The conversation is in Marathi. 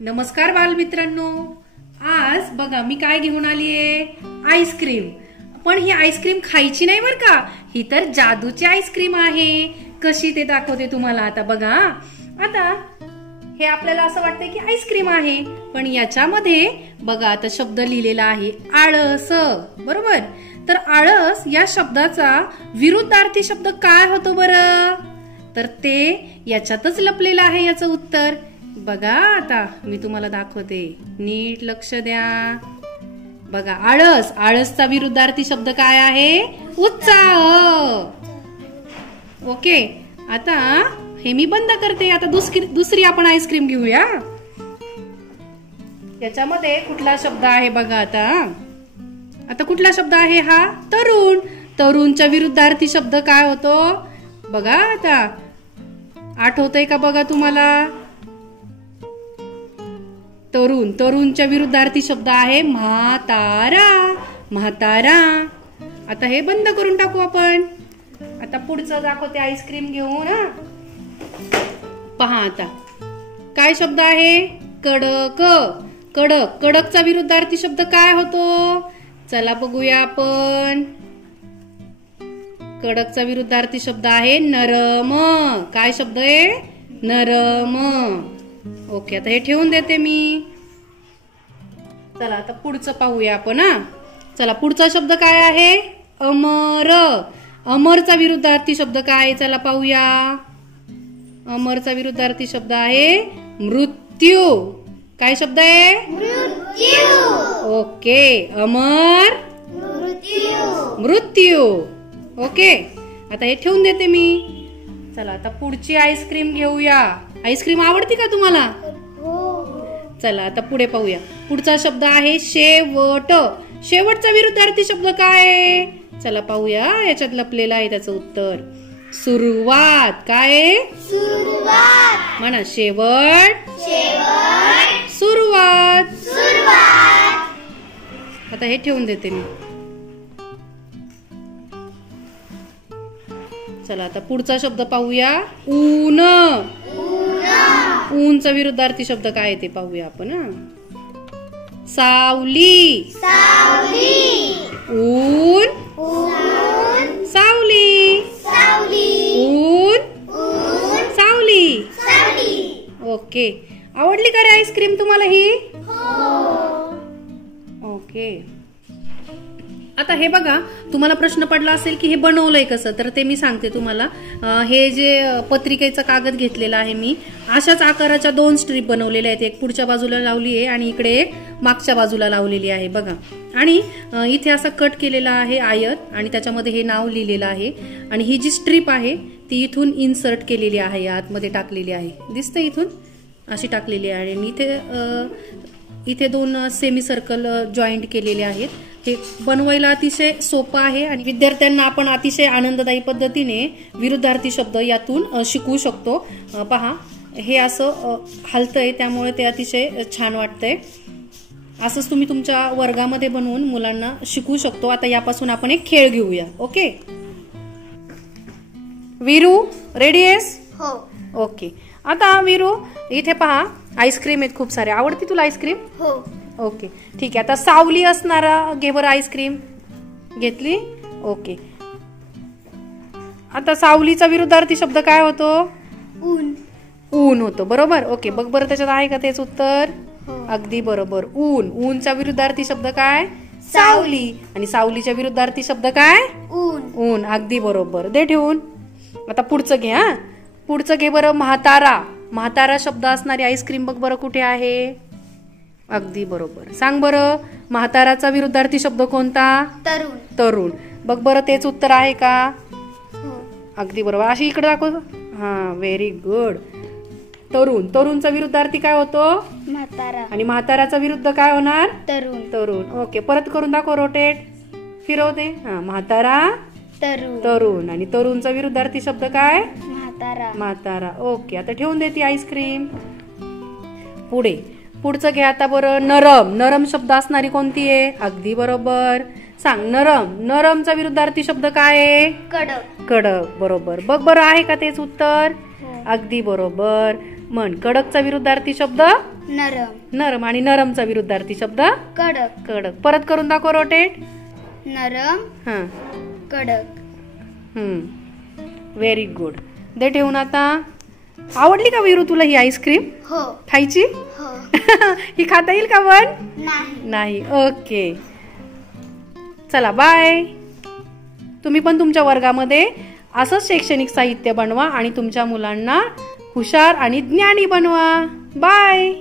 नमस्कार बालमित्रांनो, आज बघा मी काय घेऊन आली आहे, आईस्क्रीम. पण ही आईस्क्रीम खायची नाही बर का, ही तर जादूची आईस्क्रीम आहे. कशी ते दाखवते तुम्हाला. आता बघा, आता हे आपल्याला असं वाटतंय की आईस्क्रीम आहे, पण याच्यामध्ये बघा आता शब्द लिहिलेला आहे आळस. बरोबर. तर आळस या शब्दाचा विरुद्धार्थी शब्द काय होतो बरं? तर ते याच्यातच लपलेलं आहे. याचं उत्तर बघा, आता मी तुम्हाला दाखवते, नीट लक्ष द्या. बघा, आळस, आळसचा विरुद्धार्थी शब्द काय आहे? उत्साह. ओके, आता हे मी बंद करते. आता दुसरी आपण आईस्क्रीम घेऊया. याच्यामध्ये कुठला शब्द आहे बघा. आता कुठला शब्द आहे हा? तरुण. तरुणच्या विरुद्धार्थी शब्द काय होतो बघा. आता आठवतंय का बघा तुम्हाला? तरुण. तरुणच्या विरुद्धार्थी शब्द आहे म्हातारा. म्हातारा. आता हे बंद करून टाकू आपण. आता पुढचं दाखवते आईस्क्रीम घेऊन. पहा आता काय शब्द आहे? कडक. कडक. कडकचा विरुद्धार्थी शब्द काय होतो? चला बघूया आपण. कडकचा विरुद्धार्थी शब्द आहे नरम. काय शब्द आहे? नरम. ओके, आता हे ठेवून देते मी. चला आता पुढचं पाहूया आपण. चला, पुढचा शब्द काय आहे? अमर. अमरचा विरुद्धार्थी शब्द काय? चला पाहूया. अमरचा विरुद्धार्थी शब्द आहे मृत्यू. काय शब्द आहे? मृत्यू. ओके, अमर मृत्यू. ओके, आता हे ठेवून देते मी. चला आता पुढची आईस्क्रीम घेऊया. आईस्क्रीम आवडती का तुम्हाला? चला आता पुढे पाहूया. पुढचा शब्द आहे शेवट. शेवटचा विरुद्धार्थी शब्द काय आहे? चला पाहूया. याच्यात लपलेला आहे त्याचं उत्तर. सुरुवात. काय? सुरुवात. म्हणा, शेवट. शेवट. सुरुवात. सुरुवात. आता हे ठेवून देते मी. चला आता पुढचा शब्द पाहूया. ऊन. ऊनचा विरुद्धार्थी शब्द काय ते पाहूया आपण. सावली. सावली. ऊन. सावली. ऊन. सावली. ओके, आवडली का रे आईस्क्रीम तुम्हाला ही? ओके, आता हे बघा, तुम्हाला प्रश्न पडला असेल की हे बनवलंय कसं, तर ते मी सांगते तुम्हाला. हे जे पत्रिकेचा कागद घेतलेला आहे मी, अशाच आकाराच्या 2 स्ट्रीप बनवलेल्या आहेत. एक पुढच्या बाजूला लावली आहे आणि इकडे एक मागच्या बाजूला लावलेली आहे बघा. आणि इथे असा कट केलेला आहे आयत, आणि त्याच्यामध्ये हे नाव लिहिलेलं आहे. आणि ही जी स्ट्रीप आहे ती इथून इन्सर्ट केलेली आहे, आतमध्ये टाकलेली आहे. दिसतं इथून अशी टाकलेली आहे. आणि इथे 2 सेमी सर्कल जॉईंट केलेले आहेत. हे बनवायला अतिशय सोपं आहे आणि विद्यार्थ्यांना आपण अतिशय आनंददायी पद्धतीने विरुद्धार्थी शब्द यातून शिकवू शकतो. पहा, हे असं हलतंय, त्यामुळे ते अतिशय छान वाटतंय. असंच तुम्ही तुमच्या वर्गामध्ये बनवून मुलांना शिकवू शकतो. आता यापासून आपण एक खेळ घेऊया. ओके वीरू, रेडी आहेस? हो. ओके, आता वीरू इथे पहा, आईस्क्रीम आहेत खूप सारे. आवडती तुला आईस्क्रीम? हो. ओके, ठीक आहे. आता सावली असणारा घे बरं आईस्क्रीम. घेतली? ओके. आता सावलीचा विरुद्धार्थी शब्द काय होतो? ऊन. ऊन होतो. बरोबर. ओके, बघ बरं त्याच्यात आहे का तेच उत्तर? हो. अगदी बरोबर. ऊन. ऊनचा विरुद्धार्थी शब्द काय? सावली. आणि सावलीच्या विरुद्धार्थी शब्द काय? ऊन. ऊन. अगदी बरोबर. दे ठेवून. आता पुढचं घे. पुढचं घे बरं. म्हातारा. म्हातारा शब्द असणारी आईस्क्रीम बघ बरं कुठे आहे? अगदी बरोबर. सांग बरं, म्हाताराचा विरुद्धार्थी शब्द कोणता? तरुण. तरुण. बघ बरं तेच उत्तर आहे का? हो. अगदी बरोबर. अशी इकडे दाखव. हा, व्हेरी गुड. तरुण. तरुणचा विरुद्धार्थी काय होतो? म्हातारा. आणि म्हाताराचा विरुद्ध काय होणार? तरुण. तरुण. ओके, परत करून दाखव. रोटेट. फिरवते. हा, म्हातारा. तरुण. तरुण. आणि तरुणचा विरुद्धार्थी शब्द काय? म्हातारा. म्हातारा. ओके, आता ठेवून देते आईस्क्रीम. पुढचं घ्या आता बरं. नरम. नरम शब्द असणारी कोणती आहे? अगदी बरोबर. सांग. नरम. नरमचा विरुद्धार्थी शब्द काय आहे? कडक. कडक. बरोबर. बघ बरं आहे का तेच उत्तर? अगदी बरोबर. म्हण, कडकचा विरुद्धार्थी शब्द? नरम. नरम. आणि नरमचा विरुद्धार्थी शब्द कडक. कडक. परत करून दाखव रोटेट. नरम. हां. कडक. Very good. दे ठेवून आता. आवडली का वीरू तुला ही आईस्क्रीम? हो. खायची? हो. ही खाता येईल का पण? नाही. नाही. ओके. चला बाय. तुम्ही पण तुमच्या वर्गामध्ये असंच शैक्षणिक साहित्य बनवा आणि तुमच्या मुलांना हुशार आणि ज्ञानी बनवा. बाय.